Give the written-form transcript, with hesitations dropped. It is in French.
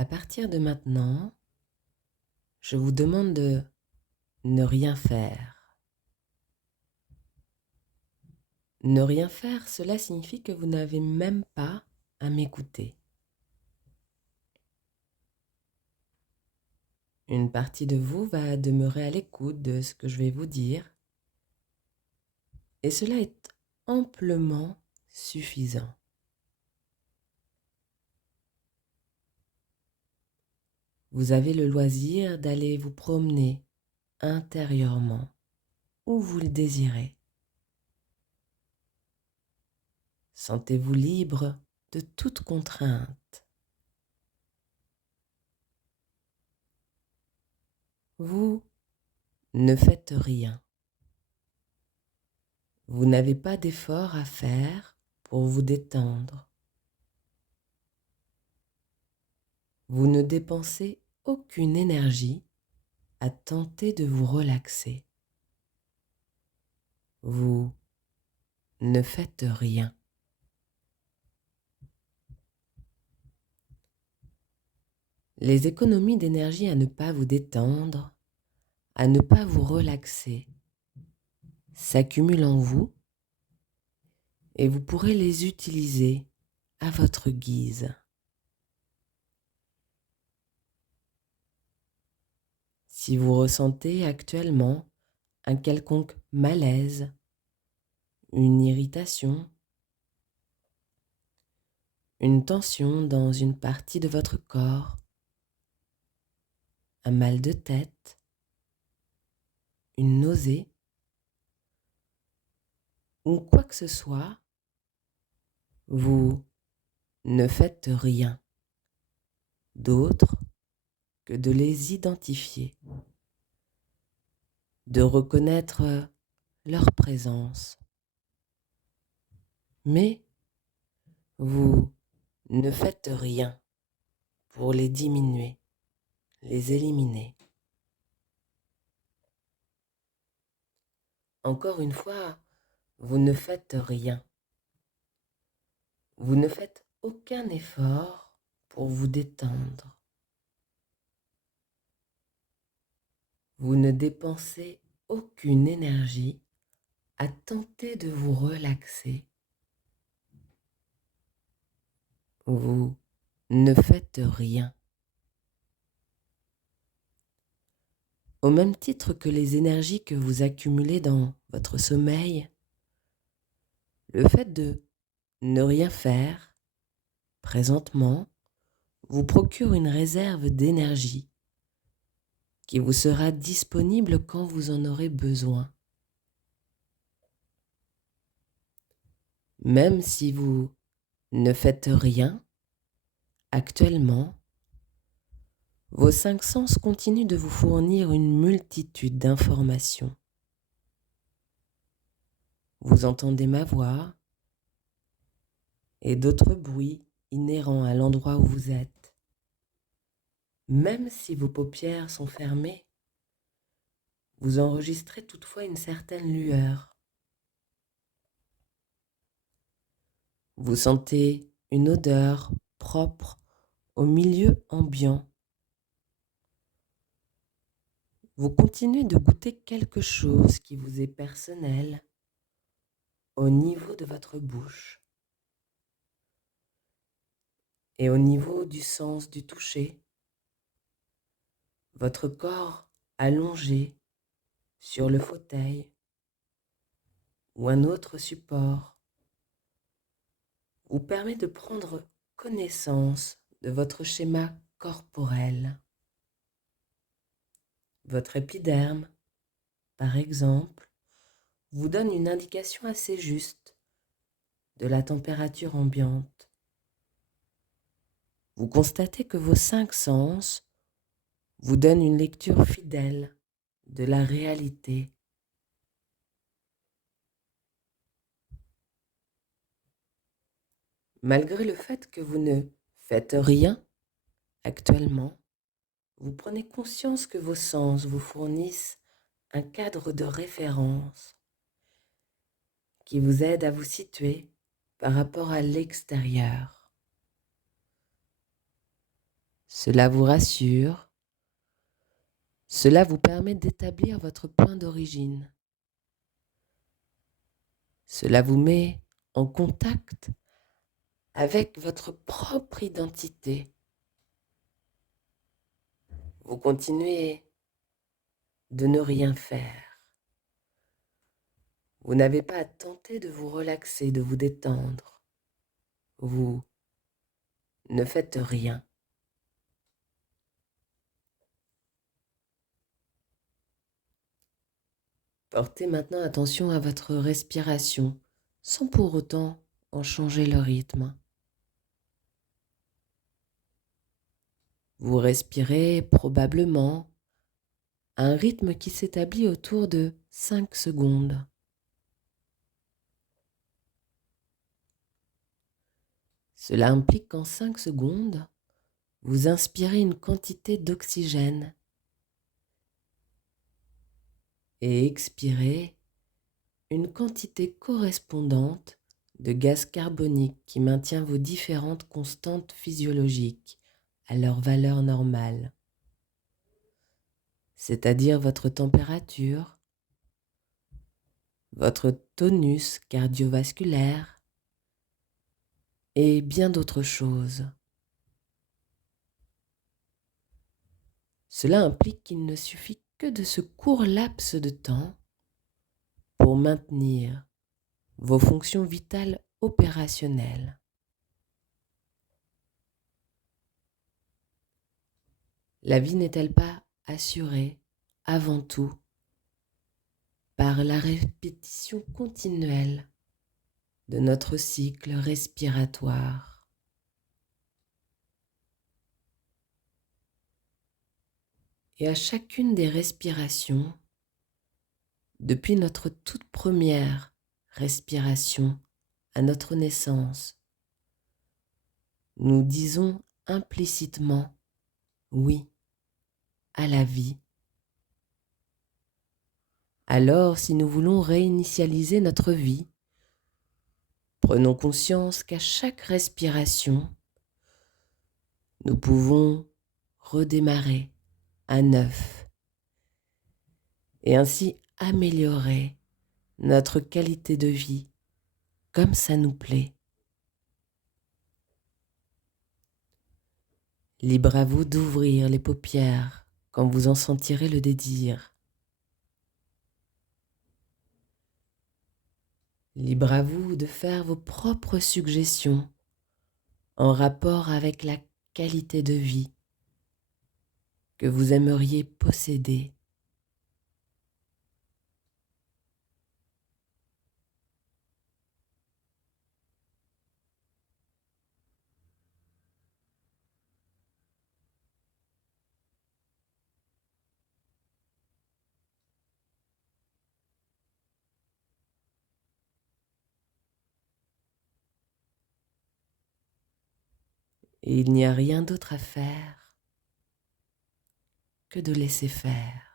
À partir de maintenant, je vous demande de ne rien faire. Ne rien faire, cela signifie que vous n'avez même pas à m'écouter. Une partie de vous va demeurer à l'écoute de ce que je vais vous dire, et cela est amplement suffisant. Vous avez le loisir d'aller vous promener intérieurement où vous le désirez. Sentez-vous libre de toute contrainte. Vous ne faites rien. Vous n'avez pas d'effort à faire pour vous détendre. Vous ne dépensez aucune énergie à tenter de vous relaxer. Vous ne faites rien. Les économies d'énergie à ne pas vous détendre, à ne pas vous relaxer, s'accumulent en vous et vous pourrez les utiliser à votre guise. Si vous ressentez actuellement un quelconque malaise, une irritation, une tension dans une partie de votre corps, un mal de tête, une nausée ou quoi que ce soit, vous ne faites rien d'autre que de les identifier, de reconnaître leur présence. Mais vous ne faites rien pour les diminuer, les éliminer. Encore une fois, vous ne faites rien. Vous ne faites aucun effort pour vous détendre. Vous ne dépensez aucune énergie à tenter de vous relaxer. Vous ne faites rien. Au même titre que les énergies que vous accumulez dans votre sommeil, le fait de ne rien faire, présentement, vous procure une réserve d'énergie qui vous sera disponible quand vous en aurez besoin. Même si vous ne faites rien, actuellement, vos 5 sens continuent de vous fournir une multitude d'informations. Vous entendez ma voix et d'autres bruits inhérents à l'endroit où vous êtes. Même si vos paupières sont fermées, vous enregistrez toutefois une certaine lueur. Vous sentez une odeur propre au milieu ambiant. Vous continuez de goûter quelque chose qui vous est personnel au niveau de votre bouche et au niveau du sens du toucher. Votre corps allongé sur le fauteuil ou un autre support vous permet de prendre connaissance de votre schéma corporel. Votre épiderme, par exemple, vous donne une indication assez juste de la température ambiante. Vous constatez que vos 5 sens vous donnent une lecture fidèle de la réalité. Malgré le fait que vous ne faites rien actuellement, vous prenez conscience que vos sens vous fournissent un cadre de référence qui vous aide à vous situer par rapport à l'extérieur. Cela vous rassure. Cela vous permet d'établir votre point d'origine. Cela vous met en contact avec votre propre identité. Vous continuez de ne rien faire. Vous n'avez pas à tenter de vous relaxer, de vous détendre. Vous ne faites rien. Portez maintenant attention à votre respiration, sans pour autant en changer le rythme. Vous respirez probablement à un rythme qui s'établit autour de 5 secondes. Cela implique qu'en 5 secondes, vous inspirez une quantité d'oxygène et expirez une quantité correspondante de gaz carbonique qui maintient vos différentes constantes physiologiques à leur valeur normale, c'est-à-dire votre température, votre tonus cardiovasculaire et bien d'autres choses. Cela implique qu'il ne suffit que de ce court laps de temps pour maintenir vos fonctions vitales opérationnelles. La vie n'est-elle pas assurée avant tout par la répétition continuelle de notre cycle respiratoire? Et à chacune des respirations, depuis notre toute première respiration à notre naissance, nous disons implicitement oui à la vie. Alors, si nous voulons réinitialiser notre vie, prenons conscience qu'à chaque respiration, nous pouvons redémarrer à neuf et ainsi améliorer notre qualité de vie comme ça nous plaît. Libre à vous d'ouvrir les paupières quand vous en sentirez le désir. Libre à vous de faire vos propres suggestions en rapport avec la qualité de vie que vous aimeriez posséder. Et il n'y a rien d'autre à faire que de laisser faire.